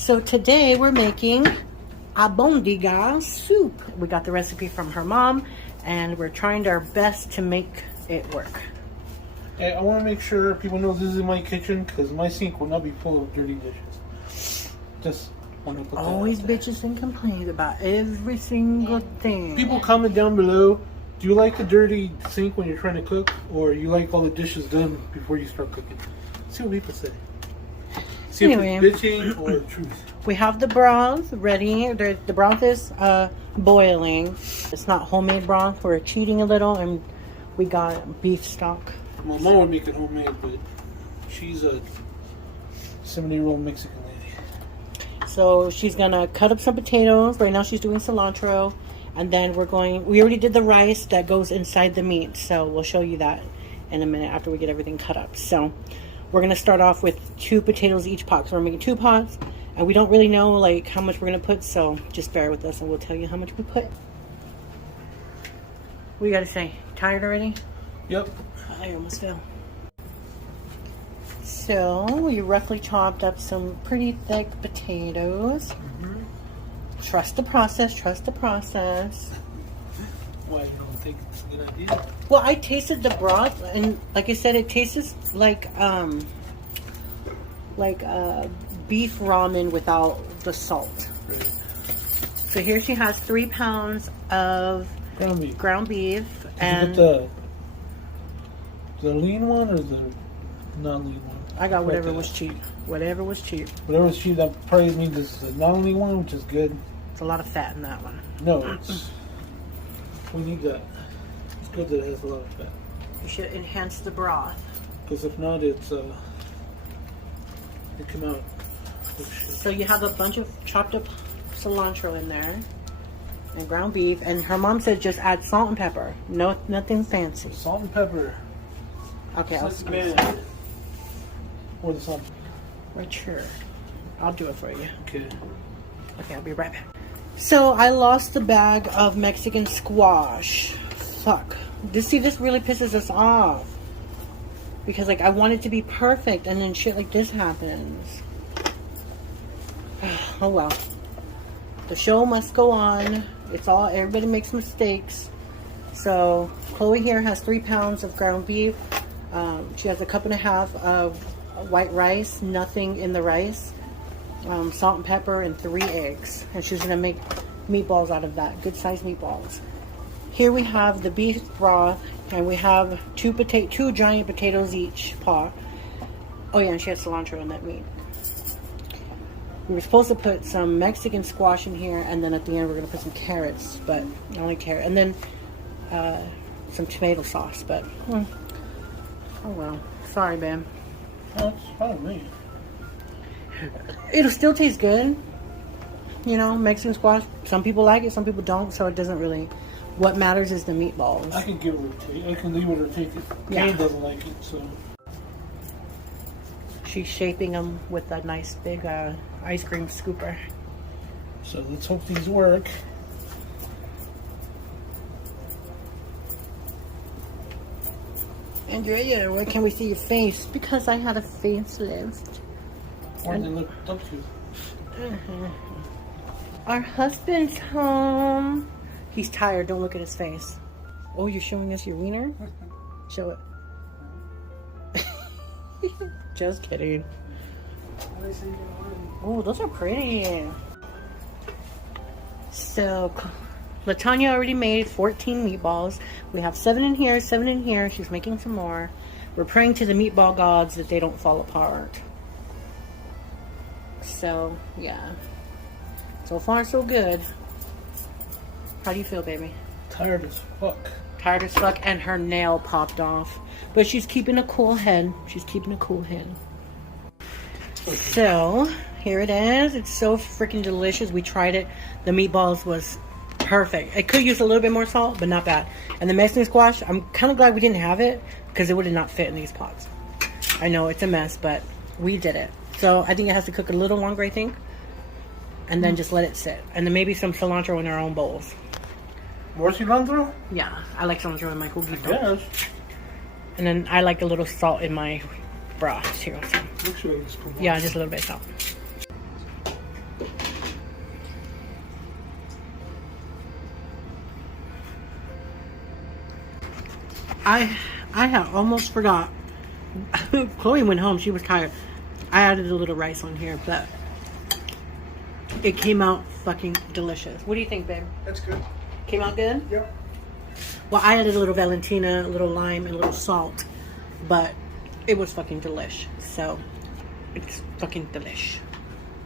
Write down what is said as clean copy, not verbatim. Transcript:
So today we're making Albondiga soup. We got the recipe from her mom and we're trying our best to make it work. Hey, I want to make sure people know this is my kitchen because my sink will not be full of dirty dishes. Just want to put that Always out there. bitches and complains about every single thing. People comment down below, do you like a dirty sink when you're trying to cook, or you like all the dishes done before you start cooking? See what people say. See Anyway. if it's bitching or truth. We have the broth ready. The broth is boiling. It's not homemade broth. We're cheating a little, and we got beef stock. My mom would make it homemade, but she's a 70-year-old Mexican lady. So she's gonna cut up some potatoes. Right now she's doing cilantro, and then we already did the rice that goes inside the meat, so we'll show you that in a minute after we get everything cut up. So we're gonna start off with 2 potatoes each pot. So we're making 2 pots, and we don't really know like how much we're gonna put, so just bear with us and we'll tell you how much we put. What you gotta say? Tired already? Yep. I almost fell. So we roughly chopped up some pretty thick potatoes. Trust the process, trust the process. Why, you don't think it's a good idea? Well, I tasted the broth, and like I said, it tastes like beef ramen without the salt. Right. So here she has 3 pounds of ground beef. And you get the lean one or the non lean one? I got whatever was cheap. Whatever was cheap. Whatever was cheap, that probably means it's the non lean one, which is good. It's a lot of fat in that one. No, we need that. It's good that it has a lot of fat. You should enhance the broth. Because if not, it come out. So you have a bunch of chopped up cilantro in there and ground beef, and her mom said just add salt and pepper. No, nothing fancy. Salt and pepper. Okay, I'll see. Or the salt. Right, sure. I'll do it for you. Okay. Okay, I'll be right back. So I lost the bag of Mexican squash. Fuck. This really pisses us off. Because like I want it to be perfect, and then shit like this happens. Oh well. The show must go on. Everybody makes mistakes. So Chloe here has 3 pounds of ground beef. She has a 1.5 cups of white rice, nothing in the rice, salt and pepper, and 3 eggs. And she's gonna make meatballs out of that, good sized meatballs. Here we have the beef broth, and we have 2 giant potatoes each pot. Oh yeah, and she has cilantro in that meat. We were supposed to put some Mexican squash in here, and then at the end we're going to put some carrots, but only carrot. And then some tomato sauce, but oh well. Sorry, babe. That's fine with me. It'll still taste good. You know, Mexican squash. Some people like it, some people don't, so it doesn't really... What matters is the meatballs. I can give it or take. I can leave it or take it. Yeah. Kane doesn't like it, so... She's shaping them with a nice big ice cream scooper. So let's hope these work. Andrea, where can we see your face? Because I had a facelift. Or they look up to. Our husband's home. He's tired. Don't look at his face. Oh, you're showing us your wiener? Show it. Just kidding. Oh, those are pretty. So, LaTanya already made 14 meatballs. We have 7 in here, 7 in here. She's making some more. We're praying to the meatball gods that they don't fall apart. So, yeah. So far, so good. How do you feel, baby? Tired as fuck. Tired as fuck, and her nail popped off. But she's keeping a cool head. She's keeping a cool head. So, here it is. It's so freaking delicious. We tried it. The meatballs was perfect. I could use a little bit more salt, but not bad. And the Mexican squash, I'm kind of glad we didn't have it, because it would have not fit in these pots. I know it's a mess, but we did it. So, I think it has to cook a little longer, I think. And then just let it sit. And then maybe some cilantro in our own bowls. More cilantro? Yeah, I like cilantro in my juguito. Yes. And then I like a little salt in my broth too. So. Looks like it's cool. Yeah, just a little bit of salt. I had almost forgot. Chloe went home. She was tired. I added a little rice on here, but it came out fucking delicious. What do you think, babe? That's good. Came out good? Yep. Well, I added a little Valentina, a little lime, and a little salt, but it was fucking delish. So, it's fucking delish.